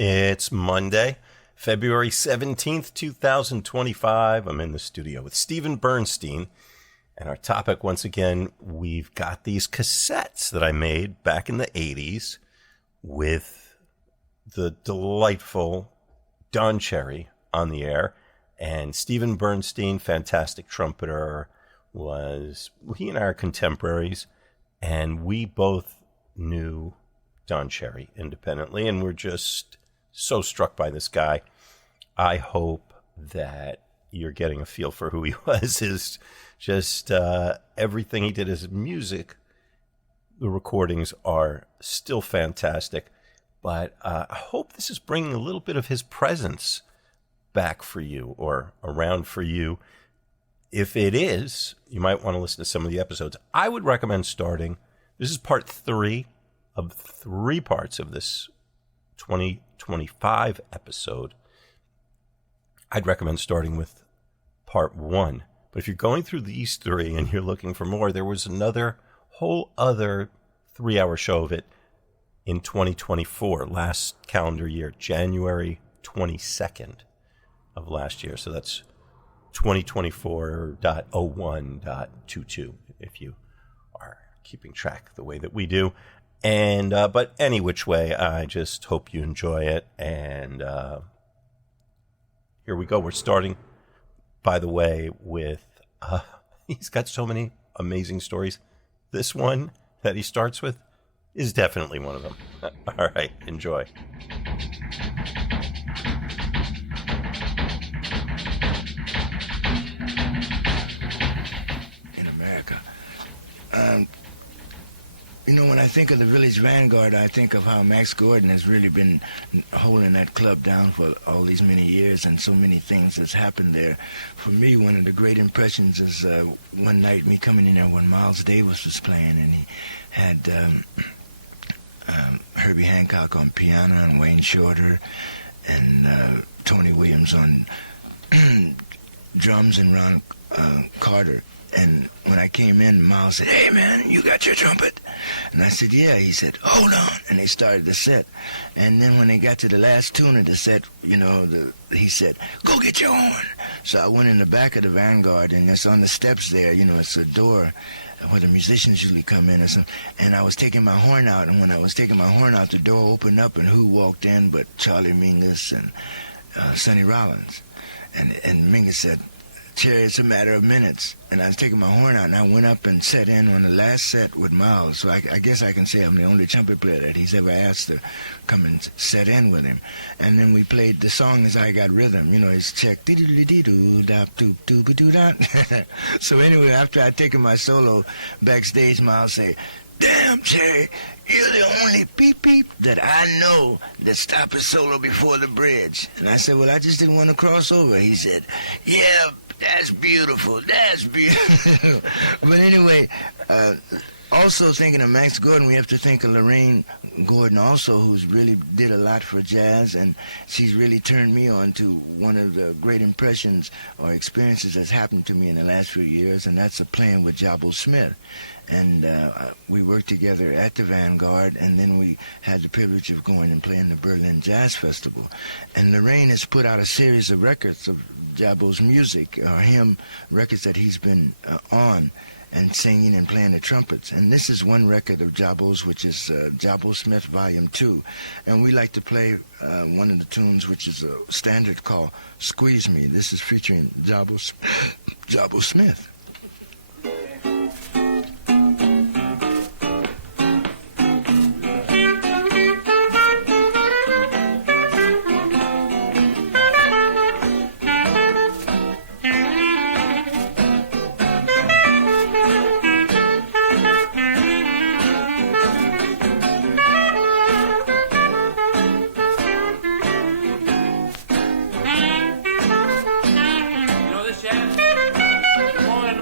It's Monday, February 17th, 2025. I'm in the studio with Steven Bernstein. And our topic, once again, we've got these cassettes that I made back in the 80s with the delightful Don Cherry on the air. And Steven Bernstein, fantastic trumpeter, he and I are contemporaries. And we both knew Don Cherry independently, and we're just so struck by this guy. I hope that you're getting a feel for who he was. Is just everything he did as music. The recordings are still fantastic, but I hope this is bringing a little bit of his presence back for you or around for you. If it is, you might want to listen to some of the episodes. I would recommend starting. This is part 3 of 3 parts of this 2025 episode. I'd recommend starting with part 1. But if you're going through these 3 and you're looking for more, there was whole other 3-hour show of it in 2024, last calendar year, January 22nd of last year. So that's 2024.01.22 if you are keeping track the way that we do. And but any which way, I just hope you enjoy it. And here we go. We're starting, by the way, with he's got so many amazing stories. This one that he starts with is definitely one of them. All right, enjoy. In America. You know, when I think of the Village Vanguard, I think of how Max Gordon has really been holding that club down for all these many years, and so many things that's happened there. For me, one of the great impressions is one night me coming in there when Miles Davis was playing, and he had Herbie Hancock on piano and Wayne Shorter and Tony Williams on drums and Ron Carter. And when I came in, Miles said, "Hey, man, you got your trumpet?" And I said, "Yeah." He said, "Hold on." And they started the set. And then when they got to the last tune of the set, he said, "Go get your horn." So I went in the back of the Vanguard, and it's on the steps there. It's a door where the musicians usually come in. And I was taking my horn out, and when I was taking my horn out, the door opened up, and who walked in but Charlie Mingus and Sonny Rollins. And Mingus said, "Cherry, it's a matter of minutes." And I was taking my horn out, and I went up and sat in on the last set with Miles. So I guess I can say I'm the only trumpet player that he's ever asked to come and set in with him. And then we played the song as I Got Rhythm. It's check. So anyway, after I'd taken my solo backstage, Miles say, "Damn, Cherry, you're the only beep-beep that I know that stopped a solo before the bridge." And I said, "Well, I just didn't want to cross over." He said, "Yeah, that's beautiful. That's beautiful." But anyway, also thinking of Max Gordon, we have to think of Lorraine Gordon also, who's really did a lot for jazz, and she's really turned me on to one of the great impressions or experiences that's happened to me in the last few years, and that's playing with Jabo Smith. And we worked together at the Vanguard, and then we had the privilege of going and playing the Berlin Jazz Festival. And Lorraine has put out a series of records of Jabo's music, or records that he's been on and singing and playing the trumpets. And this is one record of Jabo's, which is Jabo Smith Volume 2. And we like to play one of the tunes, which is a standard called Squeeze Me. This is featuring Jabo Smith. Good morning.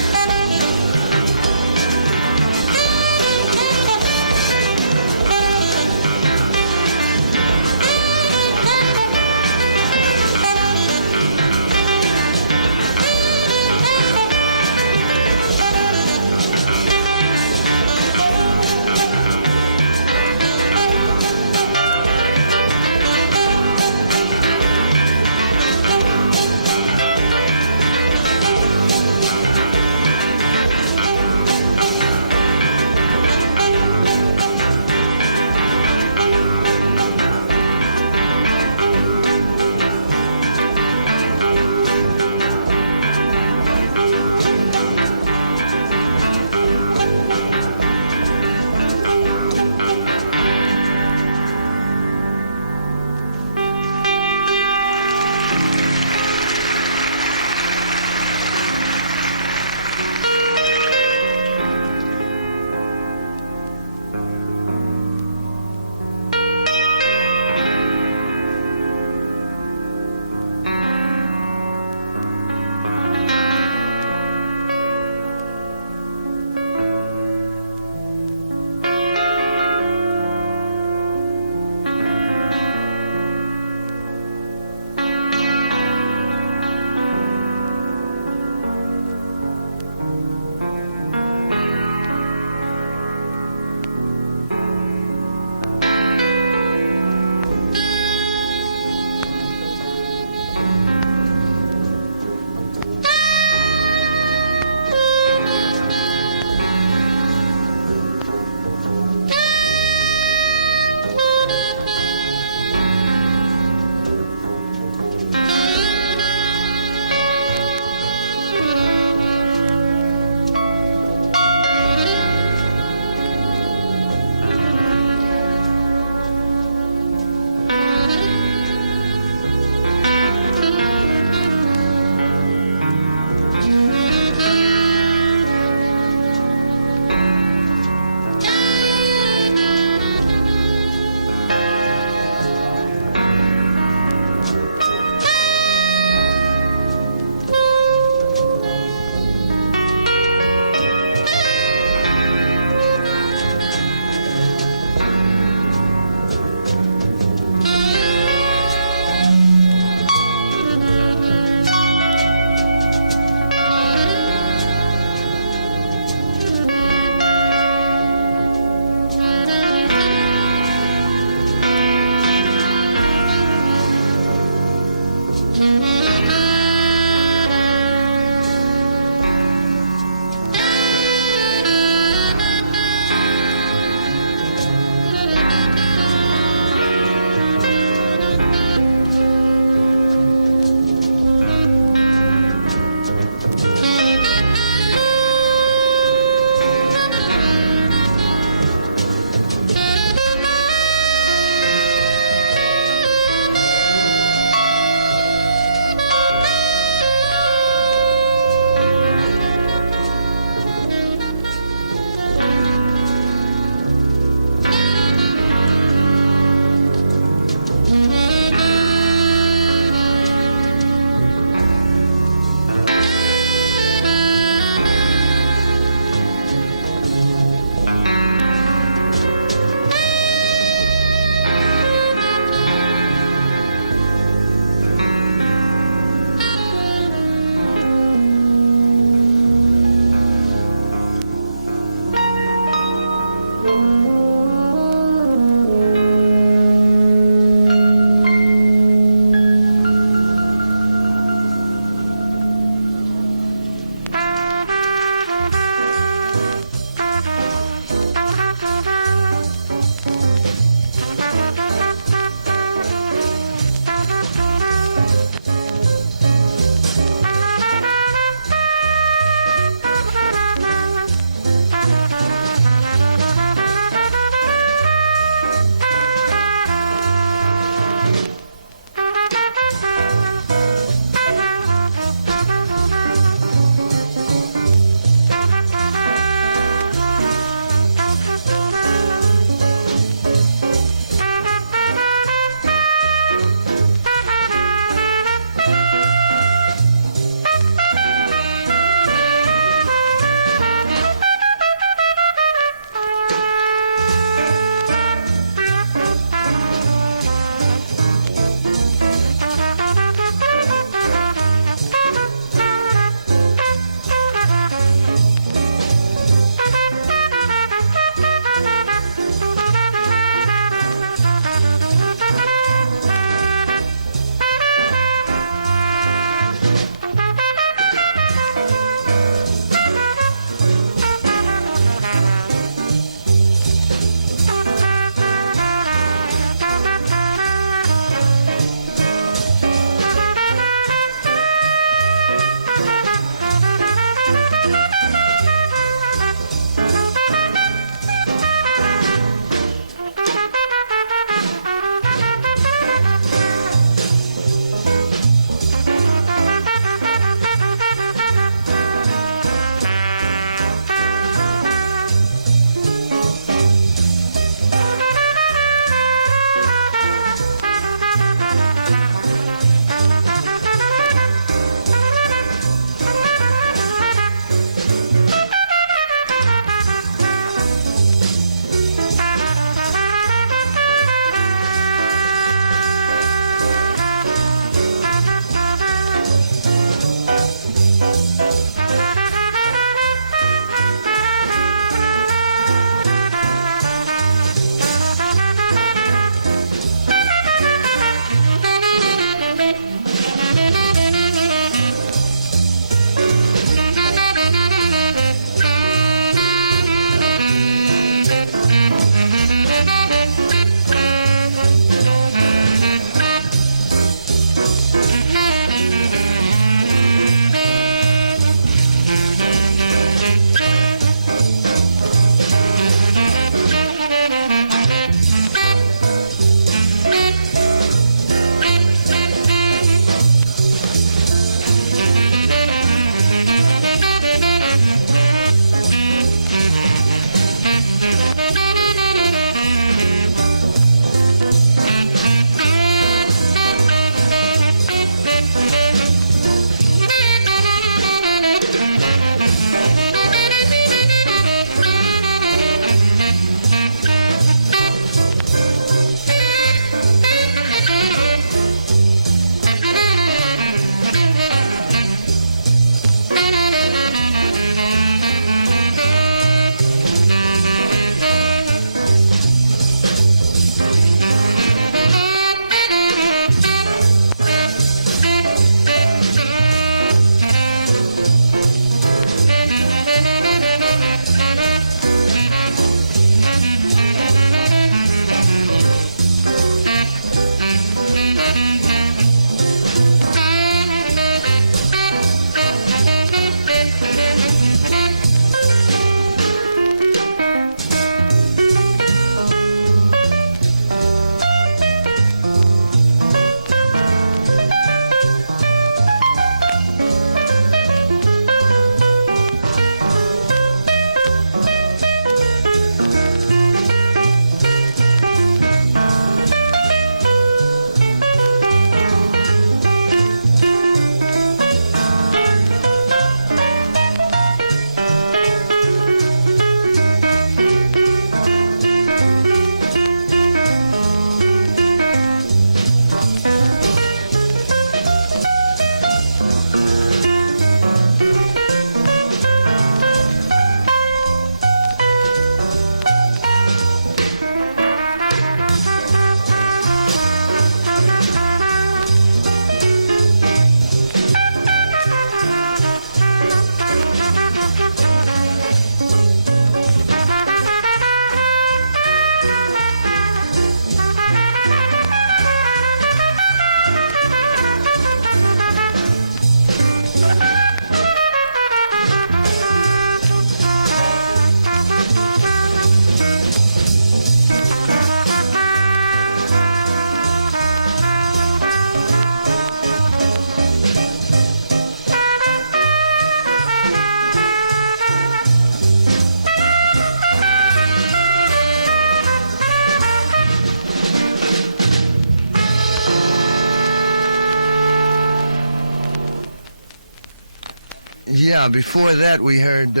Yeah, before that we heard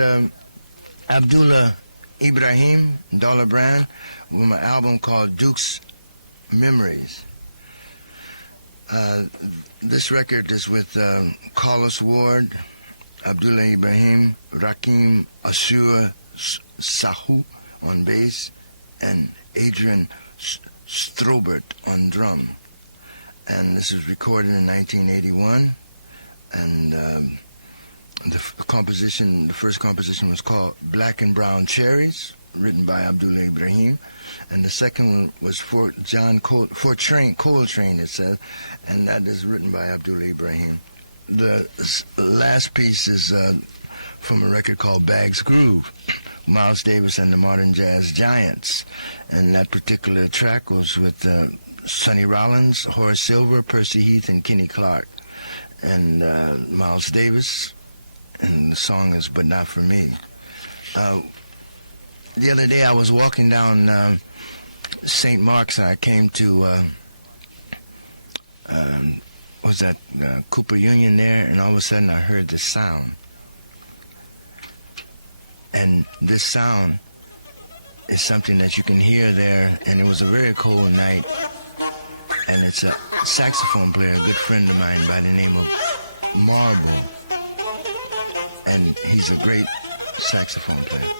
Abdullah Ibrahim, Dollar Brand, with an album called Duke's Memories. This record is with Carlos Ward, Abdullah Ibrahim, Rakim Ashur Sahu on bass, and Adrian Strobert on drum. And this was recorded in 1981. And the first composition was called Black and Brown Cherries, written by Abdullah Ibrahim. And the second one was for Coltrane, it says, and that is written by Abdullah Ibrahim. The last piece is from a record called Bag's Groove, Miles Davis and the Modern Jazz Giants. And that particular track was with Sonny Rollins, Horace Silver, Percy Heath, and Kenny Clark. And Miles Davis, and the song is But Not For Me. The other day I was walking down St. Mark's, and I came to Cooper Union there, and all of a sudden I heard this sound. And this sound is something that you can hear there, and it was a very cold night, and it's a saxophone player, a good friend of mine by the name of Marble, and he's a great saxophone player.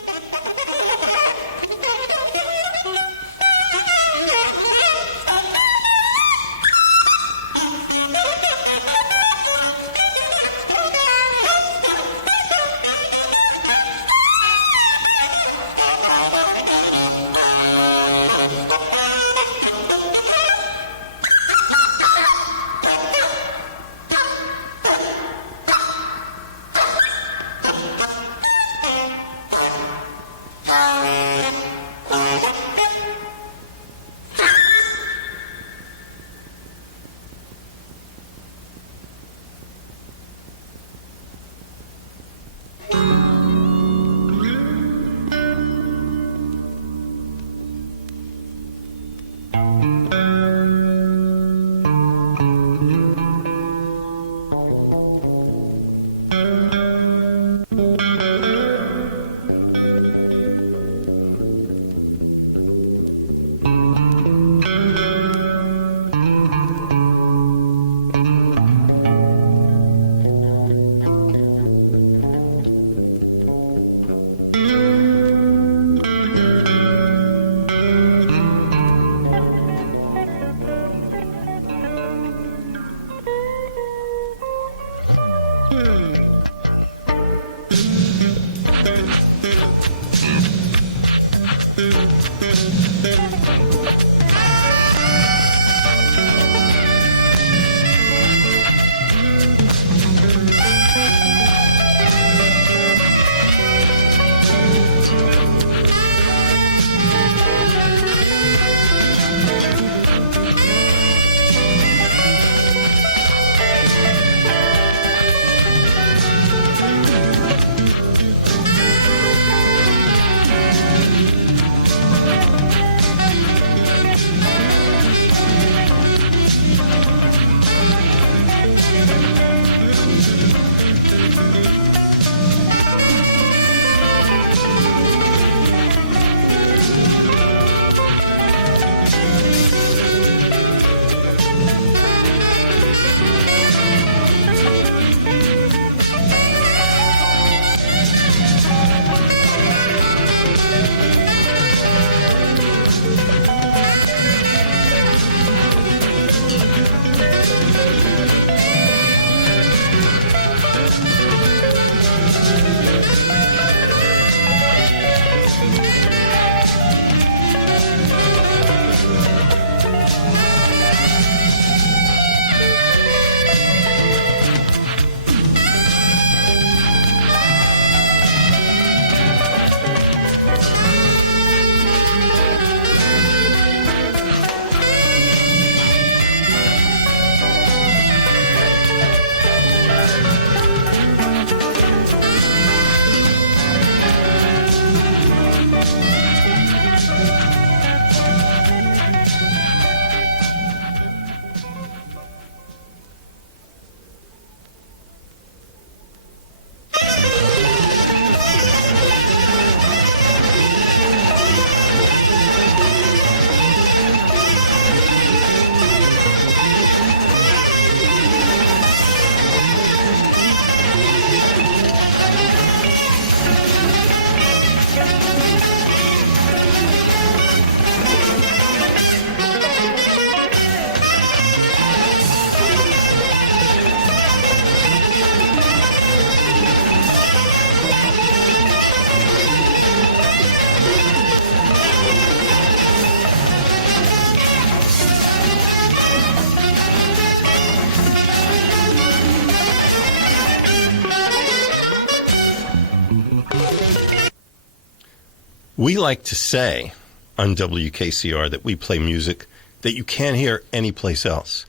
We like to say on WKCR that we play music that you can't hear anyplace else.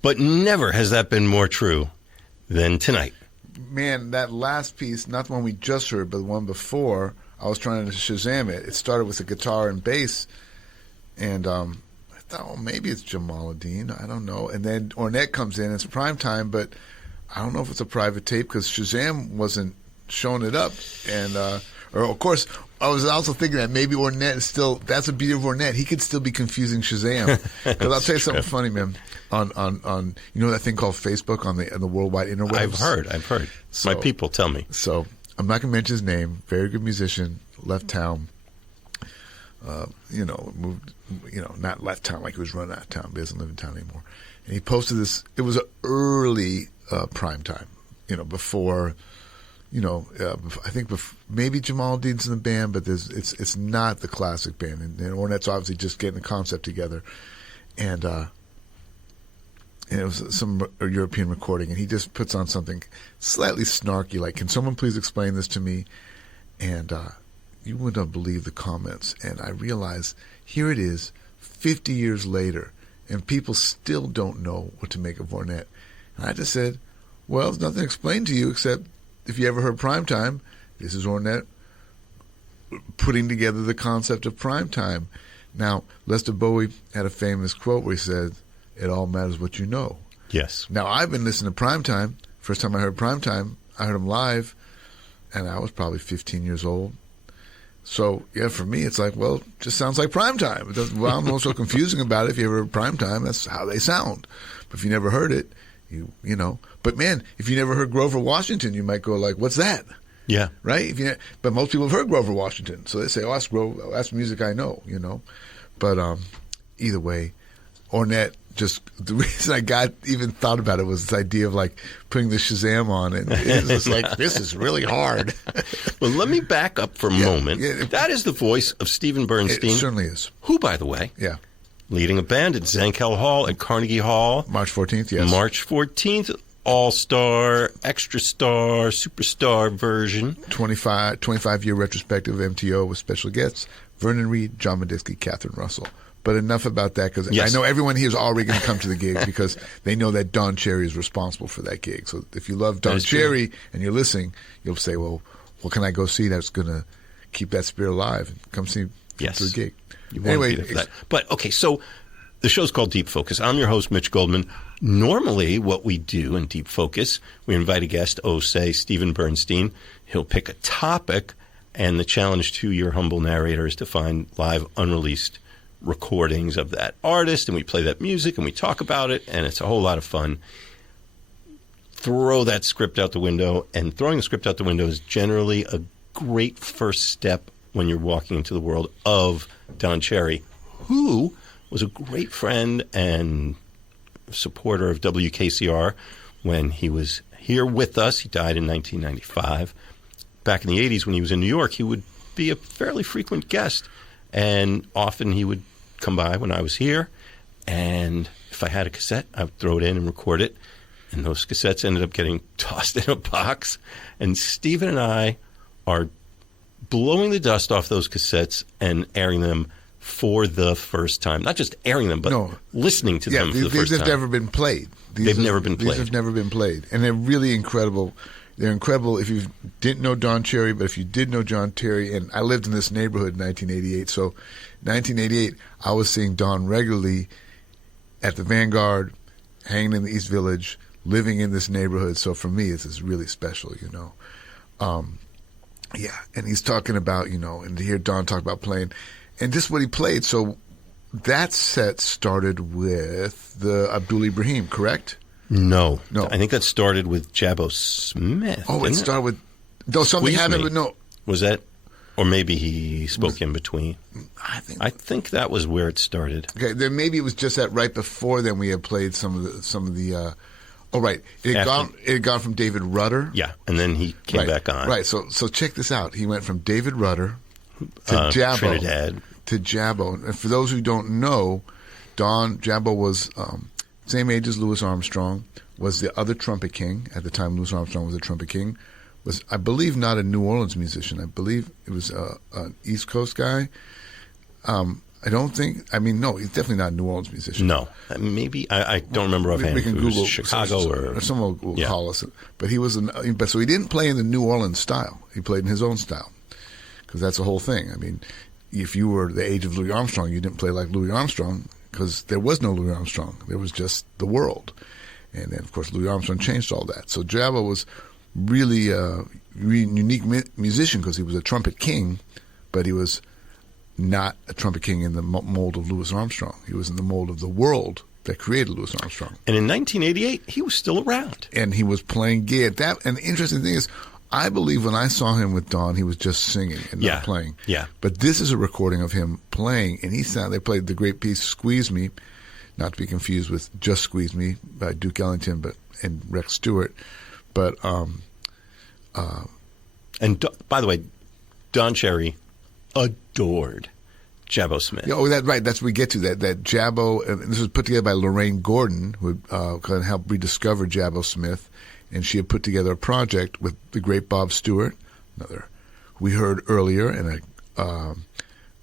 But never has that been more true than tonight. Man, that last piece, not the one we just heard, but the one before, I was trying to Shazam it. It started with a guitar and bass, and I thought, well, maybe it's Jamaluddin. I don't know. And then Ornette comes in. It's prime time, but I don't know if it's a private tape because Shazam wasn't showing it up. And, or of course, I was also thinking that maybe Ornette is still, that's the beauty of Ornette. He could still be confusing Shazam. Because I'll tell you something funny, man. On you know that thing called Facebook on the worldwide interwebs? I've heard. So, my people tell me. So I'm not going to mention his name. Very good musician. Left town. Moved, not left town like he was running out of town, but he doesn't live in town anymore. And he posted this, it was an early prime time, before, I think maybe Jamaluddin's in the band, but it's not the classic band. And Ornette's obviously just getting the concept together. And it was some European recording, and he just puts on something slightly snarky, like, can someone please explain this to me? And you wouldn't believe the comments. And I realized, here it is, 50 years later, and people still don't know what to make of Ornette. And I just said, well, there's nothing explained to you except if you ever heard Primetime, this is Ornette putting together the concept of Primetime. Now, Lester Bowie had a famous quote where he said, it all matters what you know. Yes. Now, I've been listening to Primetime. First time I heard Primetime, I heard him live, and I was probably 15 years old. So, yeah, for me, it's like, well, it just sounds like Primetime. Well, I don't know what's so confusing about it. If you ever heard Primetime, that's how they sound. But if you never heard it, you know. But, man, if you never heard Grover Washington, you might go like, what's that? Yeah. Right? But most people have heard Grover Washington. So they say, oh, that's music I know, But either way, Ornette, just the reason I even thought about it was this idea of like putting the Shazam on, and it's just like, this is really hard. Well, let me back up for a moment. That is the voice of Steven Bernstein. It certainly is. Who, by the way, leading a band at Zankel Hall at Carnegie Hall. March 14th, yes. March 14th, all-star, extra star, superstar version. 25-year retrospective of MTO with special guests, Vernon Reid, John Medeski, Catherine Russell. But enough about that, because I know everyone here is already going to come to the gig because they know that Don Cherry is responsible for that gig. So if you love Don Cherry and you're listening, you'll say, well, what can I go see that's going to keep that spirit alive? And come see the gig. Anyway, but okay, so the show's called Deep Focus. I'm your host, Mitch Goldman. Normally what we do in Deep Focus, we invite a guest, say Steven Bernstein. He'll pick a topic, and the challenge to your humble narrator is to find live, unreleased recordings of that artist, and we play that music and we talk about it, and it's a whole lot of fun. Throw that script out the window, and throwing the script out the window is generally a great first step when you're walking into the world of Don Cherry, who was a great friend and supporter of WKCR when he was here with us. He died in 1995. Back in the 80s when he was in New York, he would be a fairly frequent guest. And often he would come by when I was here, and if I had a cassette, I would throw it in and record it. And those cassettes ended up getting tossed in a box. And Steven and I are blowing the dust off those cassettes and airing them for the first time. Not just airing them, but listening to them for the first time. These have never been played. They've never been played. These have never been played. And they're really incredible. They're incredible if you didn't know Don Cherry, but if you did know Don Cherry, and I lived in this neighborhood in 1988, so 1988, I was seeing Don regularly at the Vanguard, hanging in the East Village, living in this neighborhood, so for me, it's really special, and he's talking about, and to hear Don talk about playing, and this is what he played, so that set started with the Abdul Ibrahim, correct? No. I think that started with Jabbo Smith. Oh, it started with... Though something happened, but no. Was that... Or maybe he spoke in between. I think that was where it started. Okay, then maybe it was just that right before then we had played some of the oh, right. It had gone from David Rudder. Yeah, and then he came back on. Right, so check this out. He went from David Rudder to Jabbo. Trinidad. To Jabbo. And for those who don't know, Jabbo was... same age as Louis Armstrong, was the other trumpet king. At the time, Louis Armstrong was a trumpet king. was, I believe, not a New Orleans musician. I believe it was an East Coast guy. I don't think. I mean, no, he's definitely not a New Orleans musician. No, maybe I don't remember offhand. We can Google Chicago or someone will call us. But he was, but so he didn't play in the New Orleans style. He played in his own style, because that's the whole thing. I mean, if you were the age of Louis Armstrong, you didn't play like Louis Armstrong because there was no Louis Armstrong. There was just the world, and then of course Louis Armstrong changed all that. So Jabbo was really a unique musician because he was a trumpet king, but he was not a trumpet king in the mold of Louis Armstrong. He was in the mold of the world that created Louis Armstrong. And in 1988, he was still around. And he was playing gay at that. And the interesting thing is, I believe when I saw him with Don, he was just singing and not playing. Yeah. But this is a recording of him playing, and they played the great piece "Squeeze Me," not to be confused with "Just Squeeze Me" by Duke Ellington, and Rex Stewart. But by the way, Don Cherry adored Jabbo Smith. Yeah, right. That's what we get to. That Jabbo, and this was put together by Lorraine Gordon, who kind of helped rediscover Jabbo Smith, and she had put together a project with the great Bob Stewart, another we heard earlier, and a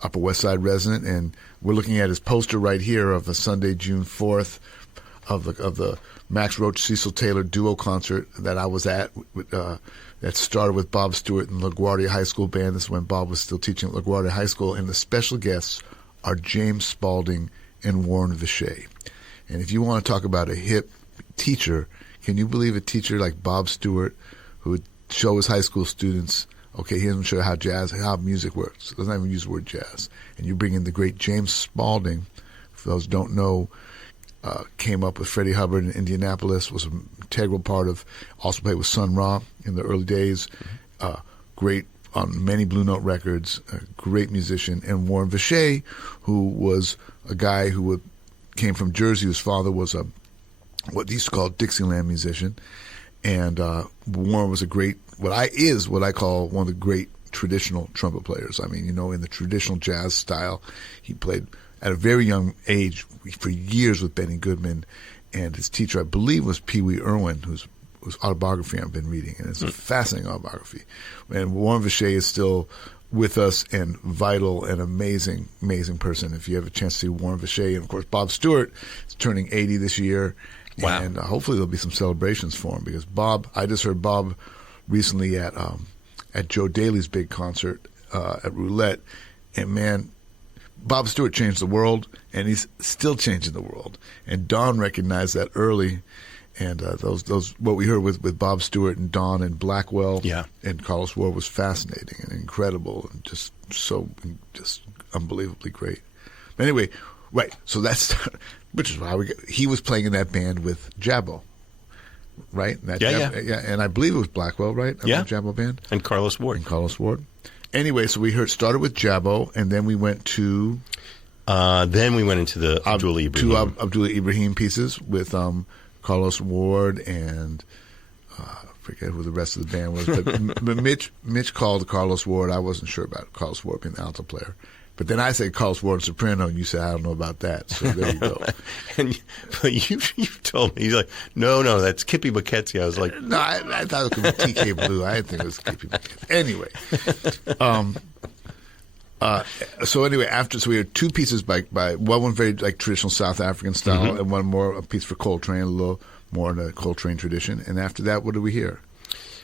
Upper West Side resident, and we're looking at his poster right here of a Sunday, June 4th, of the Max Roach Cecil Taylor duo concert that I was at. That started with Bob Stewart and LaGuardia High School Band. This is when Bob was still teaching at LaGuardia High School. And the special guests are James Spaulding and Warren Vichet. And if you want to talk about a hip teacher, can you believe a teacher like Bob Stewart who would show his high school students, okay, he doesn't show how music works. He doesn't even use the word jazz. And you bring in the great James Spaulding, for those who don't know, came up with Freddie Hubbard in Indianapolis, was an integral part of, also played with Sun Ra in the early days, great on many Blue Note records, a great musician, and Warren Vichet, who was a guy who came from Jersey, whose father was what they used to call a Dixieland musician, and Warren was a great, what I call one of the great traditional trumpet players. I mean, in the traditional jazz style, he played at a very young age for years with Benny Goodman, and his teacher, I believe, was Pee Wee Irwin, whose autobiography I've been reading, and it's a fascinating autobiography. And Warren Vichet is still with us and vital and amazing, amazing person. If you have a chance to see Warren Vichet, and of course Bob Stewart is turning 80 this year, and hopefully there'll be some celebrations for him, because I just heard Bob recently at Joe Daly's big concert at Roulette, and man, Bob Stewart changed the world, and he's still changing the world. And Don recognized that early, and those what we heard with Bob Stewart and Don and Blackwell and Carlos Ward was fascinating and incredible and just unbelievably great. But anyway, right, so that's which is why he was playing in that band with Jabbo, right? And I believe it was Blackwell, right? The Jabbo band and Carlos Ward. Anyway, so we started with Jabbo, and then we went to... into the Abdullah Ibrahim. Two Abdullah Ibrahim pieces with Carlos Ward and... I forget who the rest of the band was. But Mitch called Carlos Ward. I wasn't sure about Carlos Ward being the alto player. But then I said Carlos Ward and soprano, and you said, I don't know about that. So there you go. But you told me, he's like, no, that's Kippy Bucketsy. I was like... No, I thought it was TK Blue. I didn't think it was Kippy Bucketsy. Anyway. So we had two pieces by one very like traditional South African style, and one more, a piece for Coltrane, a little more in the Coltrane tradition. And after that, what did we hear?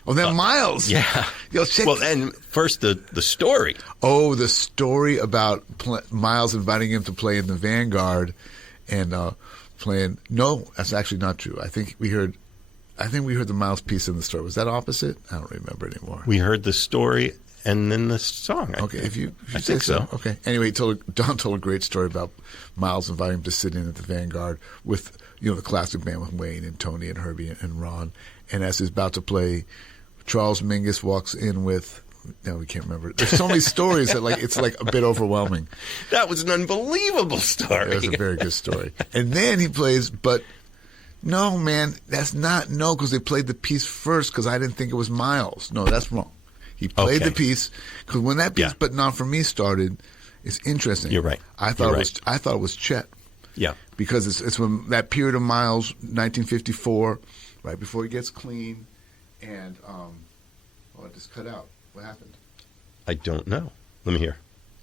Oh, then Miles. Yeah. And first the story. Oh, the story about Miles inviting him to play in the Vanguard and playing. No, that's actually not true. I think we heard the Miles piece in the story. Was that opposite? I don't remember anymore. We heard the story and then the song. Okay, if you think so. Okay. Anyway, Don told a great story about Miles inviting him to sit in at the Vanguard with the classic band with Wayne and Tony and Herbie and Ron. And as he's about to play, Charles Mingus walks in with, we can't remember. There's so many stories that it's a bit overwhelming. That was an unbelievable story. It was a very good story. And then he plays, but no, man, that's not, no, because they played the piece first because I didn't think it was Miles. No, that's wrong. He played the piece because when that piece, But Not For Me started, it's interesting. You're right. I thought it was Chet. Yeah. Because it's when that period of Miles, 1954, right before he gets clean, and Oh, it just cut out. What happened? I don't know. Let me hear.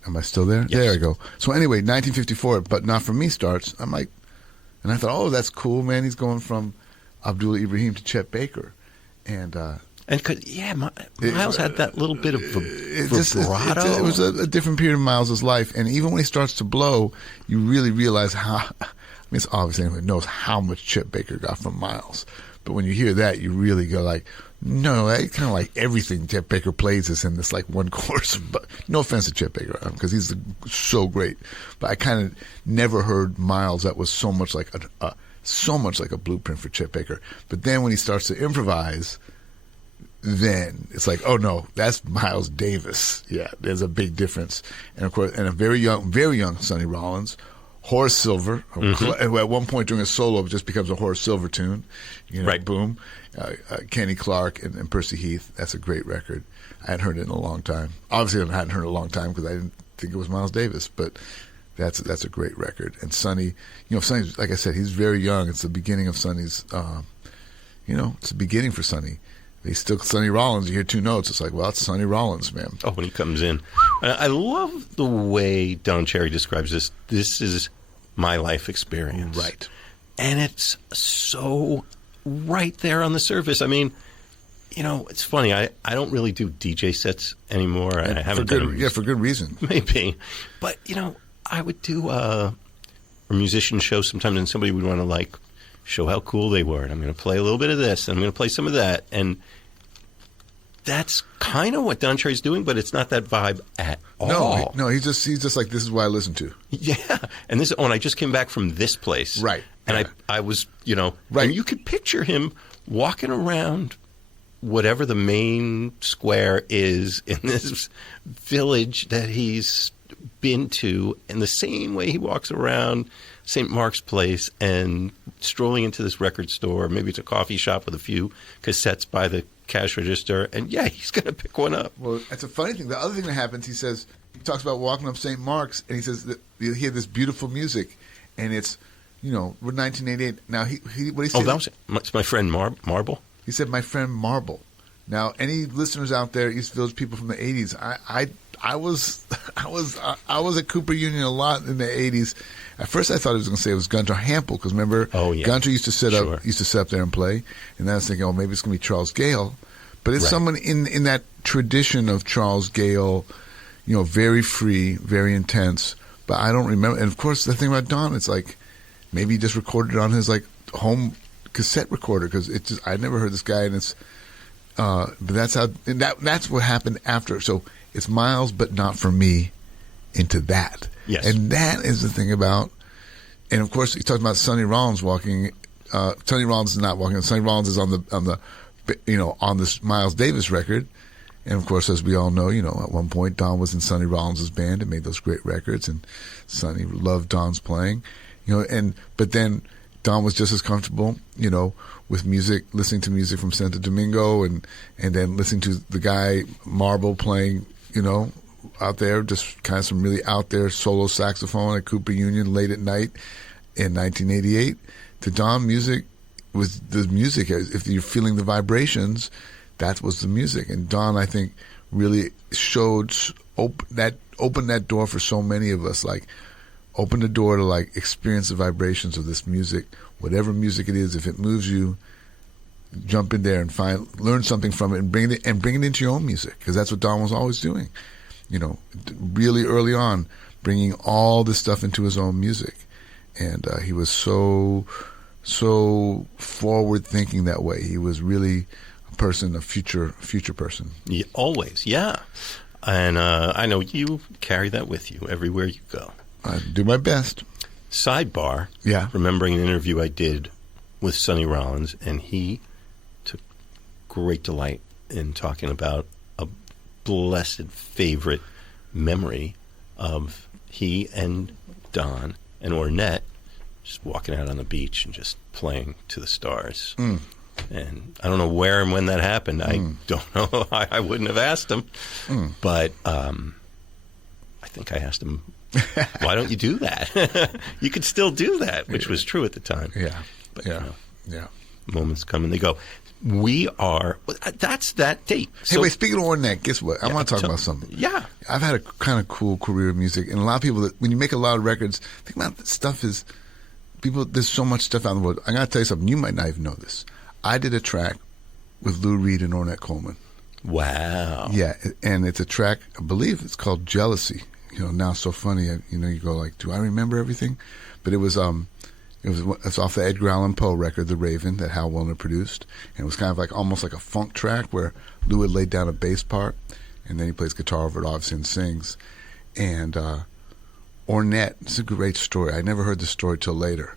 Am I still there? Yes. There I go. So anyway, 1954, But Not For Me starts. I'm like, and I thought, oh, that's cool, man. He's going from Abdullah Ibrahim to Chet Baker. And Miles had that little bit of vibrato. It was a different period of Miles' life. And even when he starts to blow, you really realize how, I mean, it's obvious anyone knows how much Chet Baker got from Miles. But when you hear that, you really go like, no, I kind of like everything Chet Baker plays is in this like one chorus. But no offense to Chet Baker, because he's so great. But I kind of never heard Miles that was so much like a blueprint for Chet Baker. But then when he starts to improvise, then it's like, oh no, that's Miles Davis. Yeah, there's a big difference. And of course, and a very young Sonny Rollins. Horace Silver, who at one point during a solo just becomes a Horace Silver tune, right. Boom. Kenny Clark and Percy Heath. That's a great record. I hadn't heard it in a long time. Obviously, I hadn't heard it in a long time because I didn't think it was Miles Davis, but that's a great record. And Sonny, Sonny's, like I said, he's very young. It's the beginning of Sonny's, it's the beginning for Sonny. He's still Sonny Rollins. You hear two notes. It's like, well, it's Sonny Rollins, man. Oh, when he comes in. I love the way Don Cherry describes this. This is my life experience. Right. And it's so right there on the surface. I mean, it's funny. I don't really do DJ sets anymore. I haven't done them. Yeah, for good reason. Maybe. But, I would do a musician show sometimes, and somebody would want to, show how cool they were. And I'm going to play a little bit of this, and I'm going to play some of that. And that's kind of what Don Cherry's doing, but it's not that vibe at all. No, he's just like, this is what I listen to. Yeah. And and I just came back from this place. Right. And yeah. I was, right. And you could picture him walking around whatever the main square is in this village that he's been to, in the same way he walks around St. Mark's Place and strolling into this record store. Maybe it's a coffee shop with a few cassettes by the cash register, and he's going to pick one up. Well, that's a funny thing. The other thing that happens, he talks about walking up St. Mark's, and he says that you hear this beautiful music, and it's, we're 1988. Now, what he said? Oh, it's my friend Marble. He said, my friend Marble. Now, any listeners out there, East Village people from the 80s, I was at Cooper Union a lot in the 80s. At first, I thought he was going to say it was Gunter Hampel, because remember, Gunter used to sit up there and play, and then I was thinking, maybe it's going to be Charles Gale, but it's someone in that tradition of Charles Gale, very free, very intense. But I don't remember. And of course, the thing about Don, it's like maybe he just recorded it on his home cassette recorder, because I'd never heard this guy, and it's. But that's how. And that's what happened after. So it's Miles, but not for me, into that. Yes. And that is the thing about. And of course, he talked about Sonny Rollins walking. Sonny Rollins is not walking. Sonny Rollins is on this Miles Davis record. And of course, as we all know, at one point Don was in Sonny Rollins' band and made those great records, and Sonny loved Don's playing, but then Don was just as comfortable, with music, listening to music from Santo Domingo, and then listening to the guy Marble playing, out there, just kind of some really out there solo saxophone at Cooper Union late at night in 1988. To Don, music was the music. If you're feeling the vibrations, that was the music. And Don, I think, really opened that door for so many of us. Open the door to experience the vibrations of this music, whatever music it is. If it moves you, jump in there and learn something from it, and bring it into your own music, because that's what Don was always doing. Really early on, bringing all this stuff into his own music, and he was so forward thinking that way. He was really a future person. Yeah, always, yeah. And I know you carry that with you everywhere you go. I do my best. Sidebar. Yeah. Remembering an interview I did with Sonny Rollins, and he took great delight in talking about a blessed favorite memory of he and Don and Ornette just walking out on the beach and just playing to the stars. Mm. And I don't know where and when that happened. I don't know. I wouldn't have asked him. But I think I asked him, why don't you do that? You could still do that, which was true at the time. Yeah. But, moments come and they go. We are. That's that date. Hey, wait, speaking of Ornette, guess what? I want to talk about something. Yeah. I've had a kind of cool career in music, and a lot of people, when you make a lot of records, think about the stuff is, people, there's so much stuff out in the world. I got to tell you something. You might not even know this. I did a track with Lou Reed and Ornette Coleman. Wow. Yeah, and it's a track, I believe it's called Jealousy. Now it's so funny, you go like, do I remember everything? But it's off the Edgar Allan Poe record, The Raven, that Hal Willner produced. And it was kind of like almost like a funk track where Lou had laid down a bass part, and then he plays guitar over it, obviously, and sings. And Ornette, it's a great story. I never heard the story till later.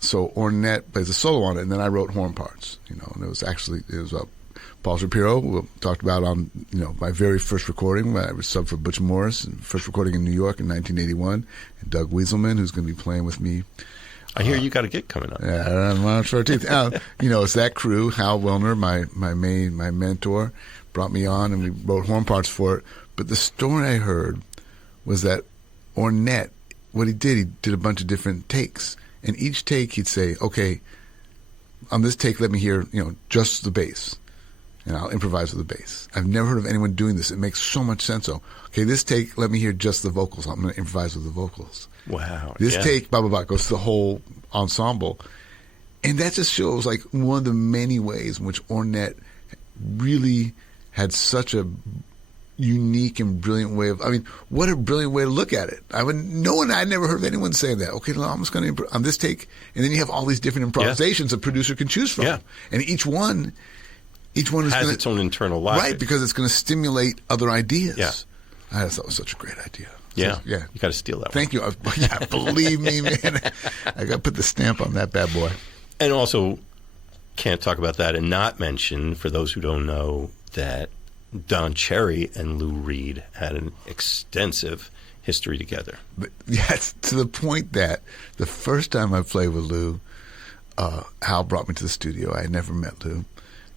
So Ornette plays a solo on it, and then I wrote horn parts, and it was Paul Shapiro, we talked about on, my very first recording when I was subbed for Butch Morris, first recording in New York in 1981, and Doug Wieselman, who's going to be playing with me. I hear you got a gig coming up. Yeah, on March 14th. It's that crew. Hal Willner, my mentor, brought me on, and we wrote horn parts for it. But the story I heard was that Ornette, what he did a bunch of different takes. And each take he'd say, okay, on this take, let me hear, just the bass. And I'll improvise with the bass. I've never heard of anyone doing this. It makes so much sense. So, okay, this take, let me hear just the vocals. I'm going to improvise with the vocals. Wow. This take, blah, blah, blah, goes to the whole ensemble. And that just shows like one of the many ways in which Ornette really had such a unique and brilliant way of, what a brilliant way to look at it. I'd never heard of anyone saying that. Okay, I'm just going to on this take, and then you have all these different improvisations a producer can choose from. Yeah. And each one has its own internal logic. Right, because it's going to stimulate other ideas. Yeah. I just thought it was such a great idea. Yeah. So, yeah. You got to steal that one. Thank you. Yeah, believe me, man. I got to put the stamp on that bad boy. And also, can't talk about that and not mention, for those who don't know, that Don Cherry and Lou Reed had an extensive history together. But, yes, to the point that the first time I played with Lou, Hal brought me to the studio. I had never met Lou.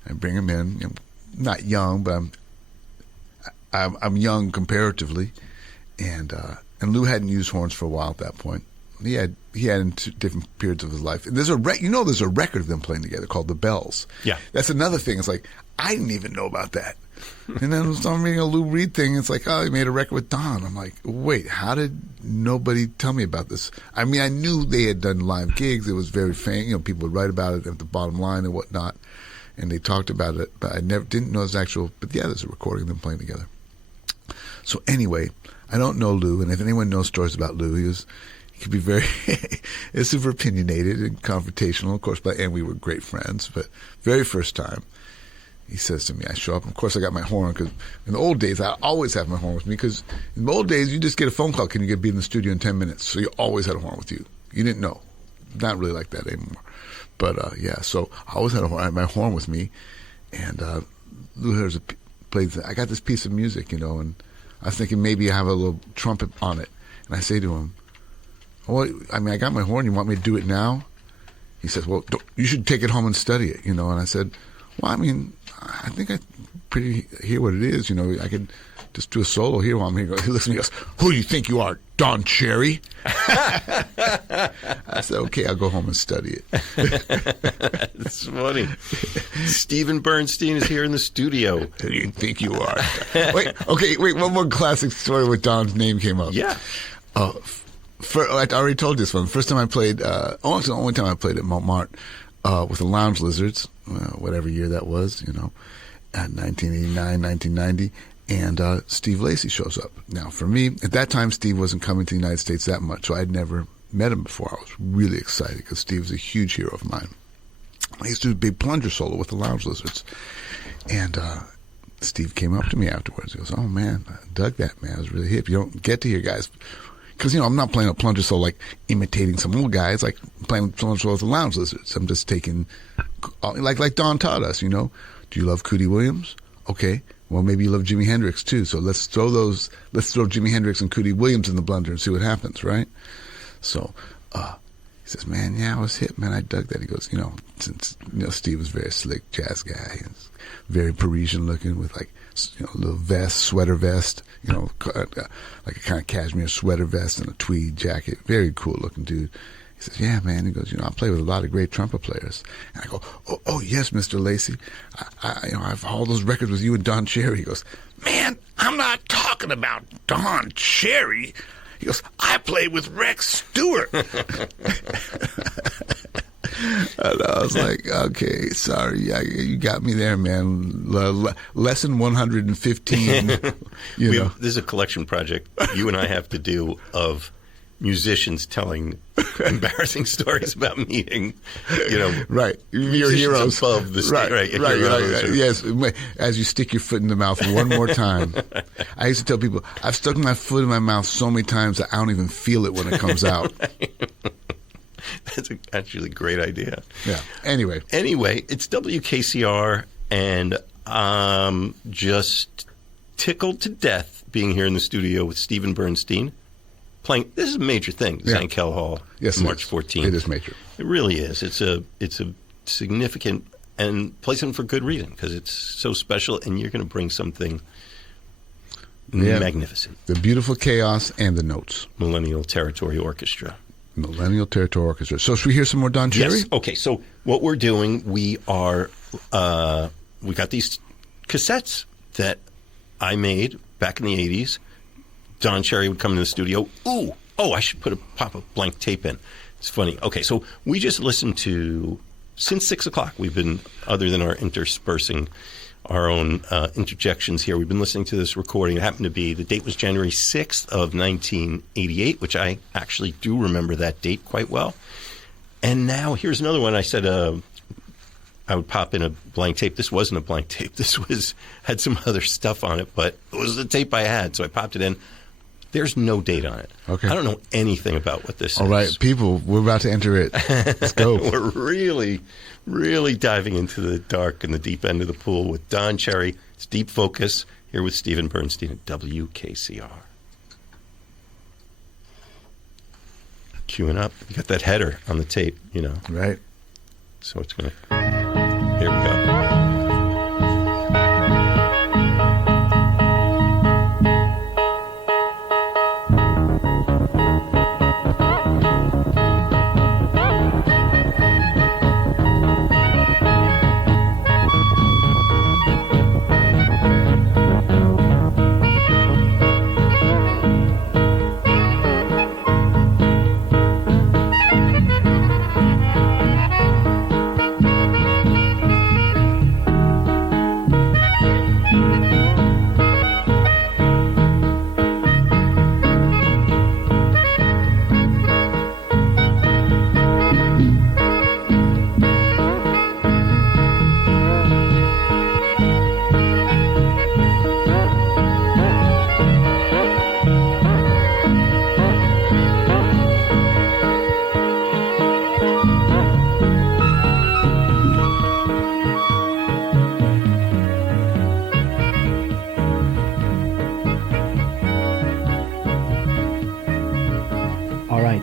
I bring him in. I'm not young, but I'm young comparatively, and Lou hadn't used horns for a while at that point. He had in different periods of his life. And there's a record of them playing together called The Bells. Yeah, that's another thing. It's like I didn't even know about that. And then I'm reading a Lou Reed thing. It's like, oh, he made a record with Don. I'm like, wait, how did nobody tell me about this? I knew they had done live gigs. It was very famous. People would write about it at the Bottom Line and whatnot. And they talked about it, but I didn't know it was actual. But yeah, there's a recording of them playing together. So anyway, I don't know Lou, and if anyone knows stories about Lou, he could be very super opinionated and confrontational, of course. And we were great friends. But very first time, he says to me, I show up. Of course, I got my horn because in the old days, I always have my horn with me because in the old days, you just get a phone call, can you be in the studio in 10 minutes? So you always had a horn with you. You didn't know. Not really like that anymore. But, so I always had my horn with me. And Lou played, I got this piece of music, and I was thinking maybe I have a little trumpet on it. And I say to him, well, I got my horn. You want me to do it now? He says, well, you should take it home and study it, And I said, well, I think I pretty hear what it is. I could just do a solo here while I'm here. He looks at me and goes, who do you think you are, Don Cherry? I said, okay, I'll go home and study it. That's funny. Steven Bernstein is here in the studio. Who do you think you are? Wait, one more classic story where Don's name came up. Yeah. I already told this one. The first time I played, the only time I played at Montmartre with the Lounge Lizards, whatever year that was, at 1989, 1990. And Steve Lacy shows up. Now, for me, at that time, Steve wasn't coming to the United States that much, so I'd never met him before. I was really excited because Steve was a huge hero of mine. I used to do a big plunger solo with the Lounge Lizards. And Steve came up to me afterwards. He goes, oh, man, I dug that, man. It was really hip. You don't get to hear guys. Because, I'm not playing a plunger solo like imitating some old guys, like playing a plunger solo with the Lounge Lizards. I'm just taking, like Don taught us, Do you love Cootie Williams? Okay. Well, maybe you love Jimi Hendrix too. So let's throw Jimi Hendrix and Cootie Williams in the blender and see what happens, right? So he says, man, yeah, I was hip, man. I dug that. He goes, since Steve was a very slick jazz guy, he's very Parisian looking with like a little vest, sweater vest, like a kind of cashmere sweater vest and a tweed jacket. Very cool looking dude. He says, yeah, man. He goes, I play with a lot of great trumpet players. And I go, oh yes, Mr. Lacey. I've all those records with you and Don Cherry. He goes, man, I'm not talking about Don Cherry. He goes, I played with Rex Stewart. And I was like, okay, sorry, you got me there, man. Lesson 115. This is a collection project you and I have to do of musicians telling embarrassing stories about meeting, right, your heroes above the stage, right. Yes, as you stick your foot in the mouth one more time. I used to tell people, I've stuck my foot in my mouth so many times that I don't even feel it when it comes out. That's actually a great idea. Yeah. Anyway, it's WKCR, and I'm just tickled to death being here in the studio with Steven Bernstein playing. This is a major thing, Zankel Hall, March 14th. It is major. It really is. It's a significant and play something for good reason because it's so special, and you're going to bring something magnificent. The beautiful chaos and the notes. Millennial Territory Orchestra. Millennial Territory Orchestra. So should we hear some more Don Cherry? Yes. Okay, so what we're doing, we got these cassettes that I made back in the 80s. Don Cherry would come into the studio. I should pop a blank tape in. It's funny. Okay, so we just listened to, since 6 o'clock, we've been, other than our interspersing our own interjections here, we've been listening to this recording. It happened to be, the date was January 6th of 1988, which I actually do remember that date quite well. And now here's another one. I said I would pop in a blank tape. This wasn't a blank tape. This had some other stuff on it, but it was the tape I had, so I popped it in. There's no date on it. Okay. I don't know anything about what this is. All right, people, we're about to enter it. Let's go. We're really, really diving into the dark and the deep end of the pool with Don Cherry. It's Deep Focus here with Steven Bernstein at WKCR. Queuing up. You got that header on the tape, Right. So it's going to... Here we go.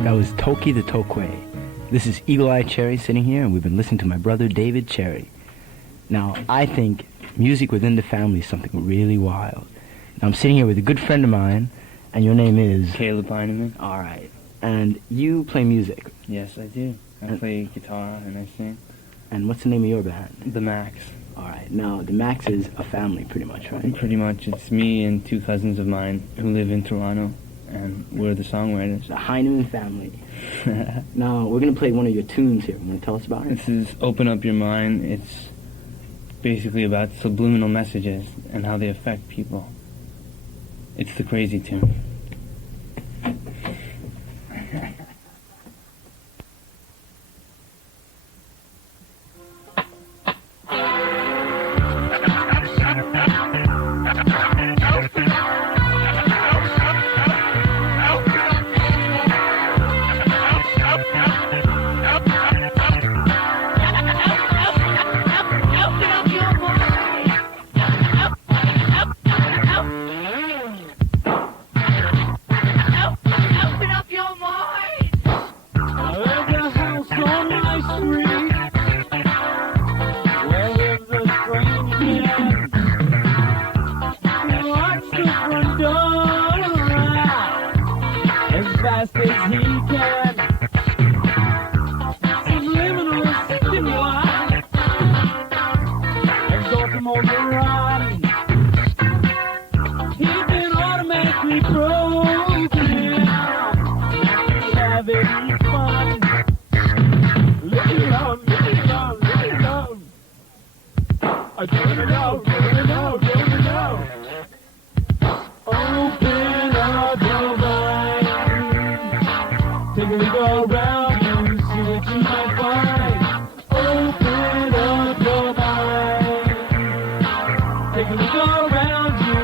That was Toki the Tokwe. This is Eagle Eye Cherry sitting here, and we've been listening to my brother David Cherry. Now, I think music within the family is something really wild. Now, I'm sitting here with a good friend of mine, and your name is? Caleb Heineman. All right. And you play music? Yes, I do. I play guitar and I sing. And what's the name of your band? The Max. All right. Now, the Max is a family, pretty much, right? Pretty much. It's me and two cousins of mine who live in Toronto, and we're the songwriters. The Heineman family. Now, we're going to play one of your tunes here. You want to tell us about it? This is Open Up Your Mind. It's basically about subliminal messages and how they affect people. It's the crazy tune. Take a look around you, see what you might find. Open up your mind. Take a look around you,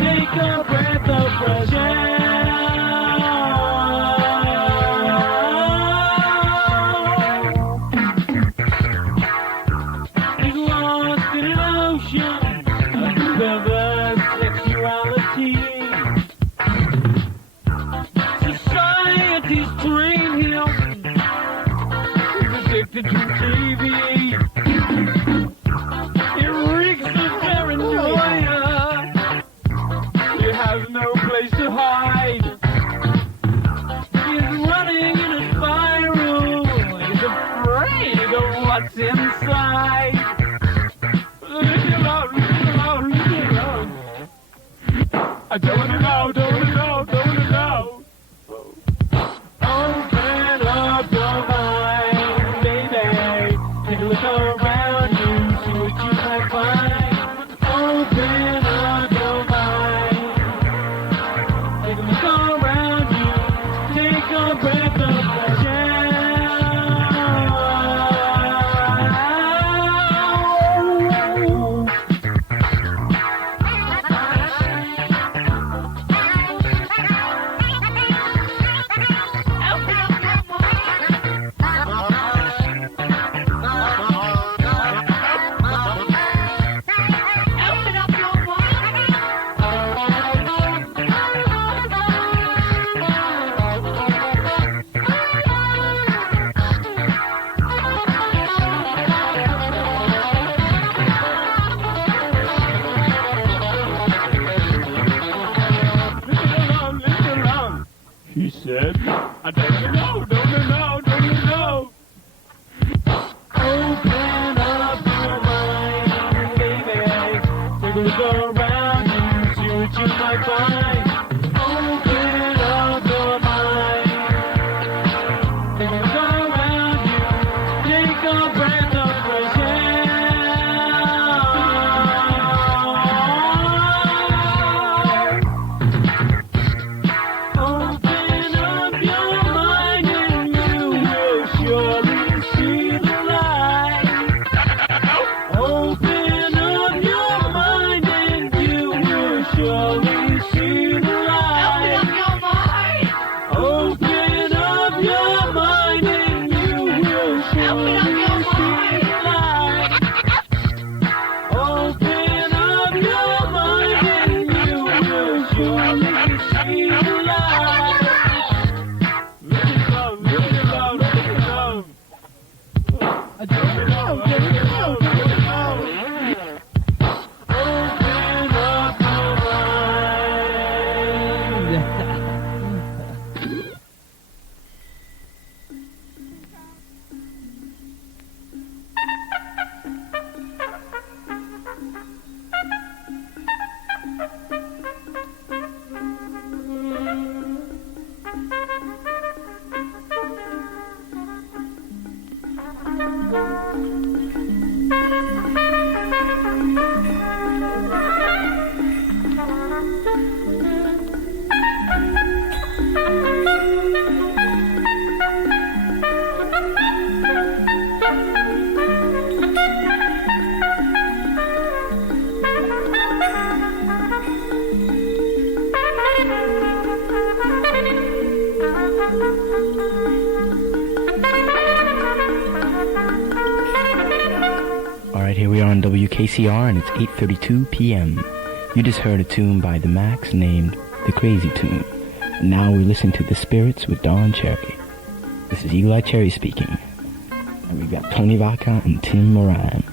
take a breath of fresh air. He's lost in an ocean of perverse sexuality. Society's trained him. He's addicted to TV. It reeks of paranoia. He has no place to hide. He's running in a spiral. He's afraid of what's inside. Leave me alone, leave me alone, leave me alone. I don't wanna know, don't wanna know, don't wanna know. Open up your mind, baby. Take a look around you, see what you might find. Open up your mind. Take a look around you, take a breath of fresh air. He said, I don't know, don't know, don't know. Open up your mind, baby. Take a look around you, see what you might find. Open up your mind. Take a look around you, take a breath of fresh air. Open up your mind and you will surely see the light. Open up your mind and you will surely see the light. Open up your mind and you will surely see the light. Open up your mind and you will surely see the light. Look it up, look it up, look it up. I don't know, look it up, look it up. Open up your mind. All right, here we are on WKCR, and it's 8:32 p.m. You just heard a tune by The Max named The Crazy Tune. And now we listen to The Spirits with Don Cherry. This is Eagle Eye Cherry speaking. And we got Tony Vaca and Tim Moran.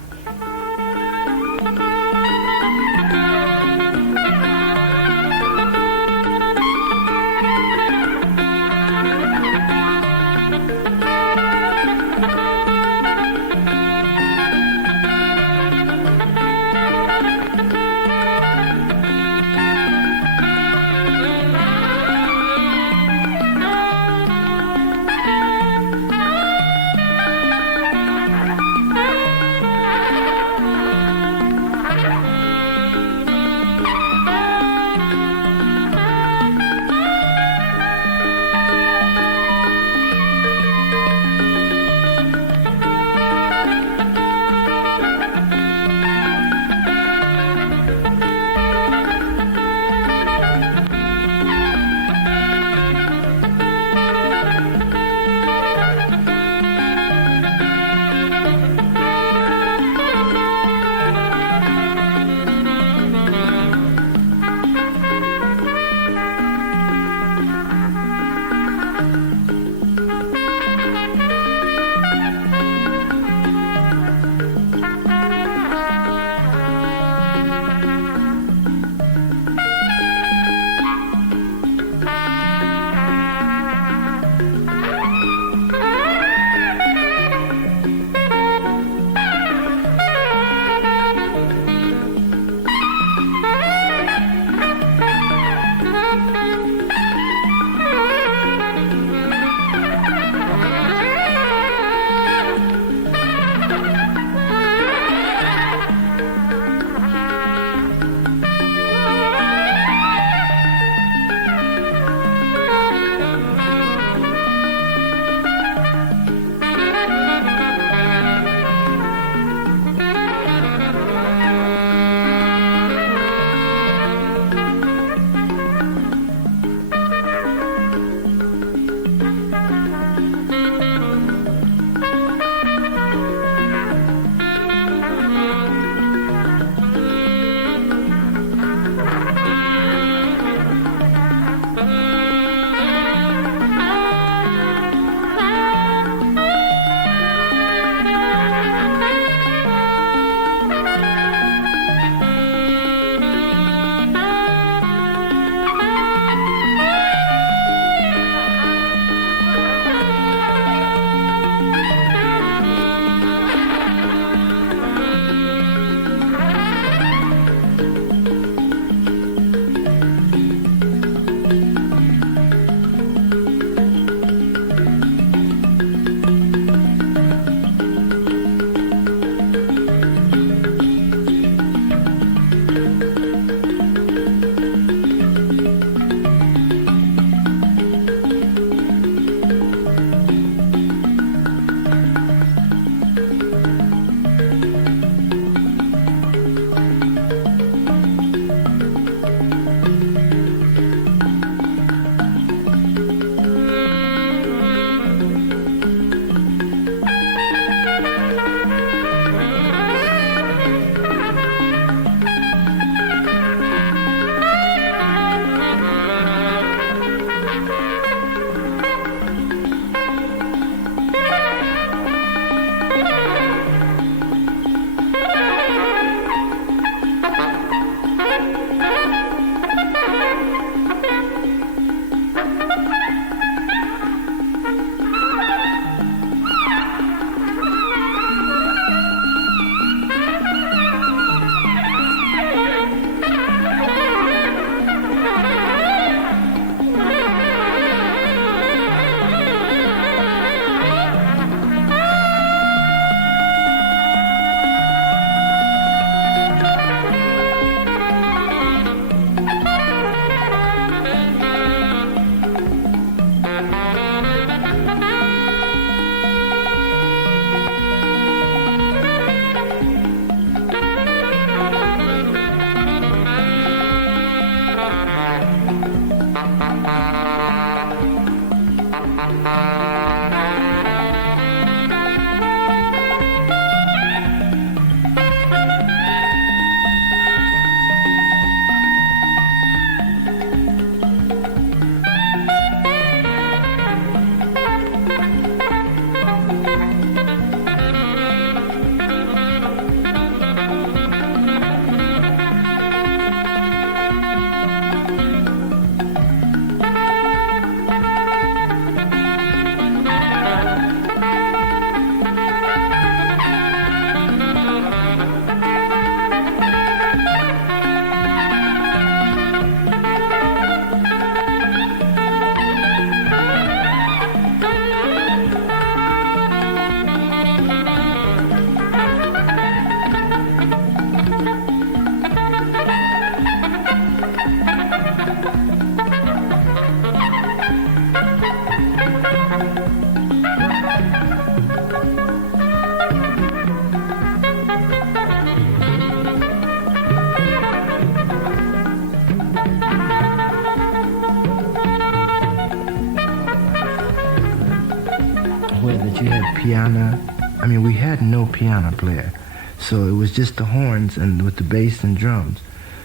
that you had piano. I mean, we had no piano player, so it was just the horns and with the bass and drums.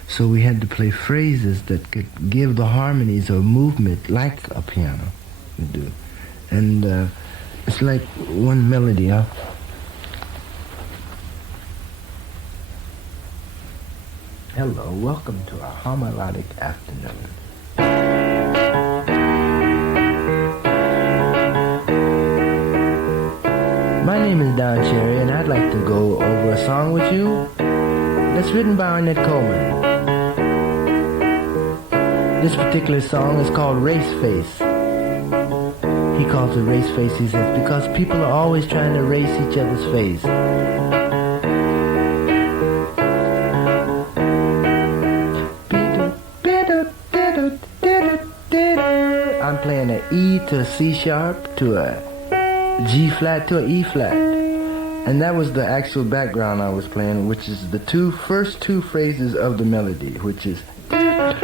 So we had to play phrases that could give the harmonies or movement like a piano would do. And it's like one melody, huh? Hello, welcome to our homiletic afternoon. My name is Don Cherry, and I'd like to go over a song with you that's written by Arnett Coleman. This particular song is called Race Face. He calls it Race Face, he says, because people are always trying to race each other's face. I'm playing an E to a C sharp to a G flat to an E flat. And that was the actual background I was playing, which is the first two phrases of the melody, which is... I'll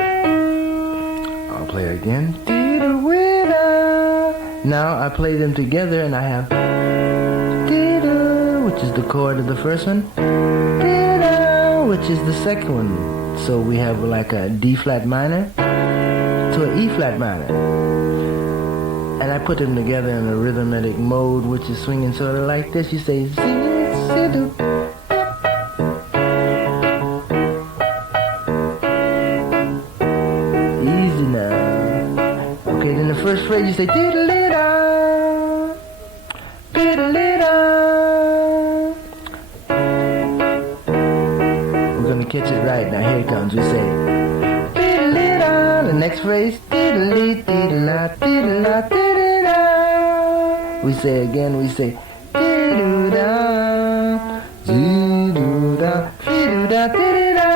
play it again. Now I play them together and I have... which is the chord of the first one. Which is the second one. So we have like a D flat minor to an E flat minor. And I put them together in a rhythmic mode, which is swinging sort of like this. You say, easy now. Okay, then the first phrase you say, diddle-da, diddle-da. We're gonna catch it right. Now here it comes. We say, diddle-da. The next phrase, diddle-dee-diddle-da, diddle-da, diddle-da. We say again, we say, dee-doo-da, dee-doo-da, dee-doo-da, dee-doo-da.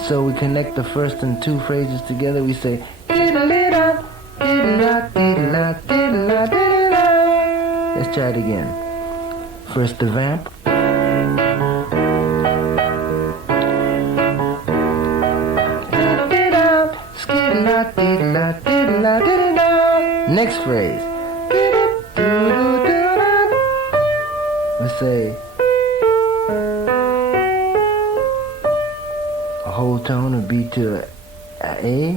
So we connect the first and two phrases together. We say, dee-doo-da, dee-doo-da, dee-doo-da, dee-doo-da, dee-doo-da. Let's try it again. First the vamp. Dee-doo-da, skee-doo-da, dee-doo-da, dee-doo-da, dee-doo-da. Next phrase. We say a whole tone, a B to a A,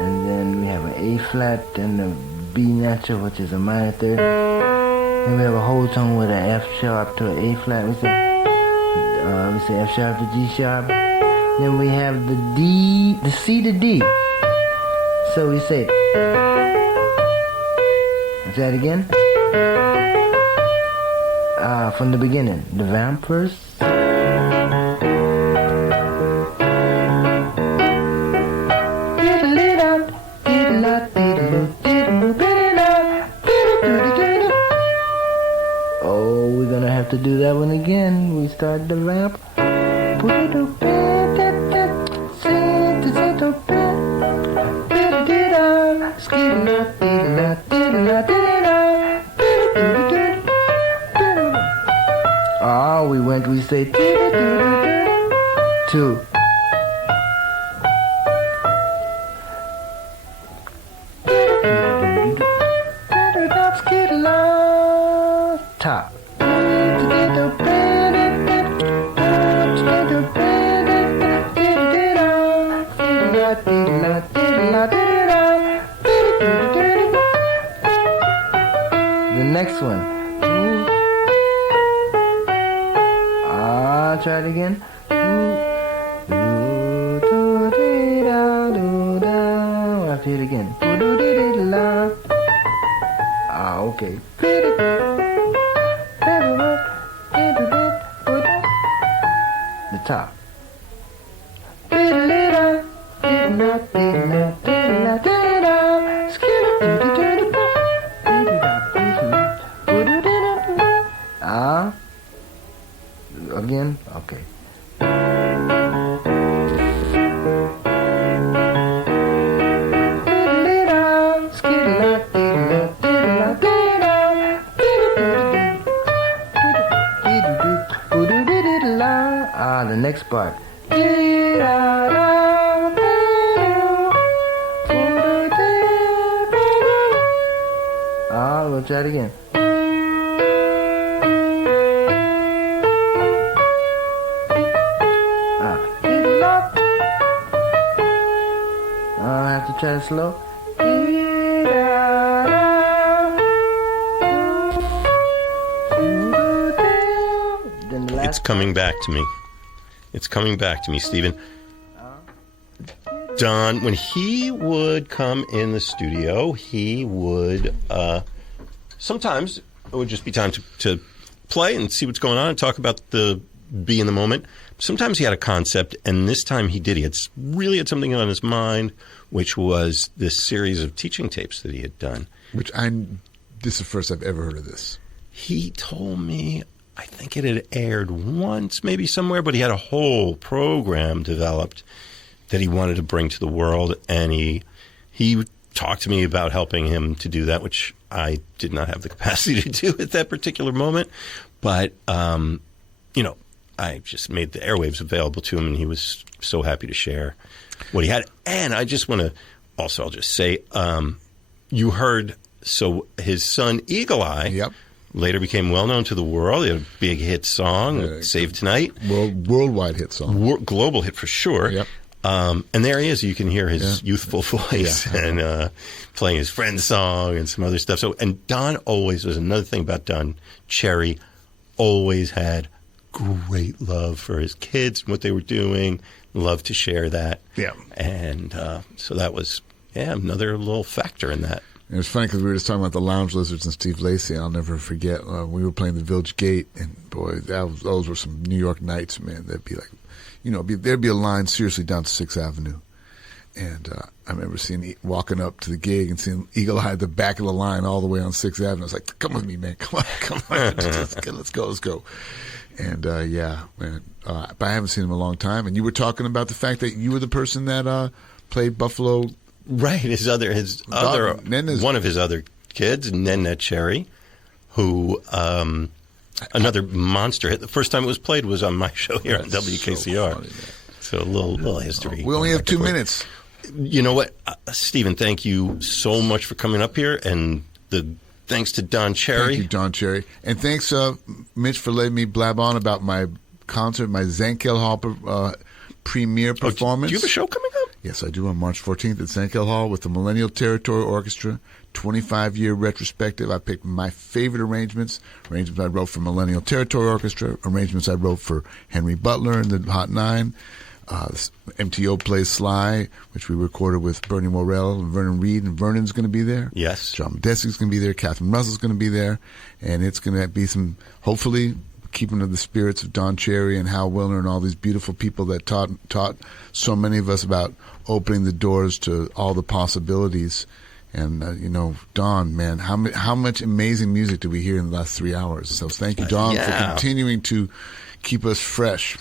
and then we have an A flat and a B natural, which is a minor third. Then we have a whole tone with an F sharp to an A flat. We say F sharp to G sharp. Then we have the D, the C to D. So we say. Is that again? From the beginning. The vamp first. Oh, we're gonna have to do that one again. We start the vamp. We say two. Top. The next one. Try it again. I'll play it again. Okay. The top. Again? Okay. The next part. We'll try it again. I have to try it slow. Then the last It's coming back to me. It's coming back to me, Steven. Don, when he would come in the studio, he would sometimes it would just be time to play and see what's going on and talk about be in the moment. Sometimes he had a concept, and this time he did. He really had something on his mind, which was this series of teaching tapes that he had done. This is the first I've ever heard of this. He told me, I think it had aired once, maybe somewhere, but he had a whole program developed that he wanted to bring to the world, and he talked to me about helping him to do that, which I did not have the capacity to do at that particular moment. But, I just made the airwaves available to him, and he was so happy to share what he had. And I just want to also, I'll just say, you heard, so his son Eagle Eye later became well known to the world. He had a big hit song, Save Tonight. Worldwide hit song. Global hit for sure. Yep. And there he is. You can hear his youthful voice and playing his friend's song and some other stuff. So, and Don always, was another thing about Don Cherry, always had great love for his kids and what they were doing, loved to share that. Yeah. And so that was, another little factor in that. It was funny because we were just talking about the Lounge Lizards and Steve Lacy. I'll never forget. We were playing the Village Gate, and boy, those were some New York nights, man. That'd be like, there'd be a line seriously down to 6th Avenue. And I remember walking up to the gig and seeing Eagle Eye at the back of the line all the way on 6th Avenue. I was like, come with me, man. Come on. Let's go. And, man. But I haven't seen him in a long time. And you were talking about the fact that you were the person that played Buffalo. Right. His other one of his other kids, Butler Cherry, who another monster hit. The first time it was played was on my show here on WKCR. So a little history. We only have 2 minutes. You know what, Steven, thank you so much for coming up here, and thanks to Don Cherry. Thank you, Don Cherry. And thanks, Mitch, for letting me blab on about my concert, my Zankel Hall premiere performance. Do you have a show coming up? Yes, I do, on March 14th at Zankel Hall with the Millennial Territory Orchestra, 25-year retrospective. I picked my favorite arrangements I wrote for Millennial Territory Orchestra, arrangements I wrote for Henry Butler and the Hot Nine. MTO plays Sly, which we recorded with Bernie Morrell and Vernon Reed, and Vernon's going to be there. Yes. John Modesti's going to be there. Catherine Russell's going to be there. And it's going to be some, hopefully, keeping to the spirits of Don Cherry and Hal Willner and all these beautiful people that taught so many of us about opening the doors to all the possibilities. And, Don, man, how much amazing music did we hear in the last 3 hours? So thank you, Don, for continuing to keep us fresh.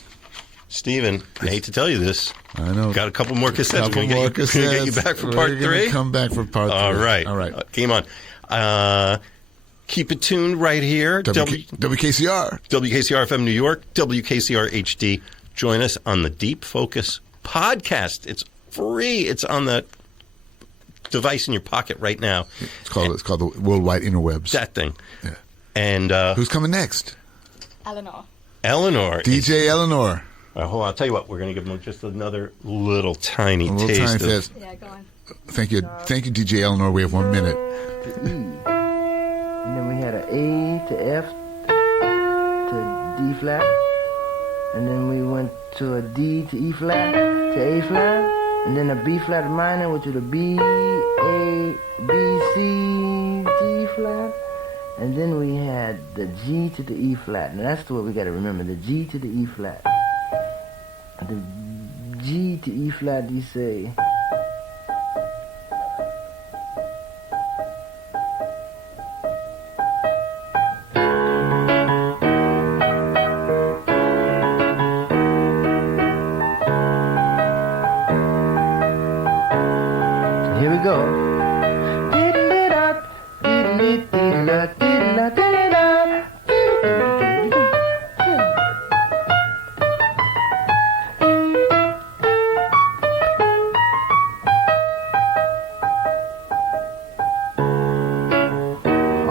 Steven, I hate to tell you this. I know. Got a couple more cassettes. We're going to get you back for part 3. Come back for part 3. All right. Game on. Keep it tuned right here. WKCR. WKCR FM New York. WKCR HD. Join us on the Deep Focus podcast. It's free. It's on the device in your pocket right now. It's called the Worldwide Interwebs. That thing. Yeah. And who's coming next? Eleanor. DJ Eleanor. I'll tell you what. We're going to give them just another little tiny taste. Yeah, go on. Thank you, DJ Eleanor. We have 1 minute. And then we had an A to F to D flat, and then we went to a D to E flat to A flat, and then a B flat minor, which was a B, A, B, C, G flat, and then we had the G to the E flat. And that's what we got to remember: the G to the E flat. The G to E flat, you say. Here we go.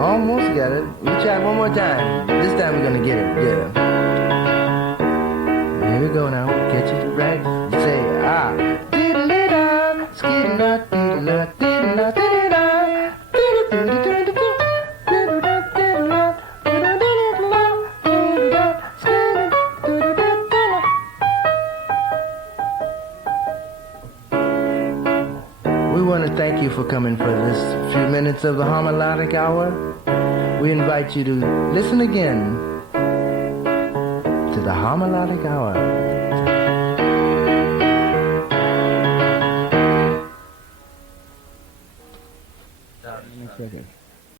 Almost got it. We try one more time. This time we're gonna get it. Yeah. Here we go now. Catch it right. Say ah. Diddle-da, skidda, diddle-da, diddle-da, diddle-da, diddle-da, diddle-da, diddle-da, diddle-da, diddle-da, skidda, diddle-da, diddle-da. We want to thank you for coming for this few minutes of the Homelodic Hour. We invite you to listen again to the Homelodic Hour. Second.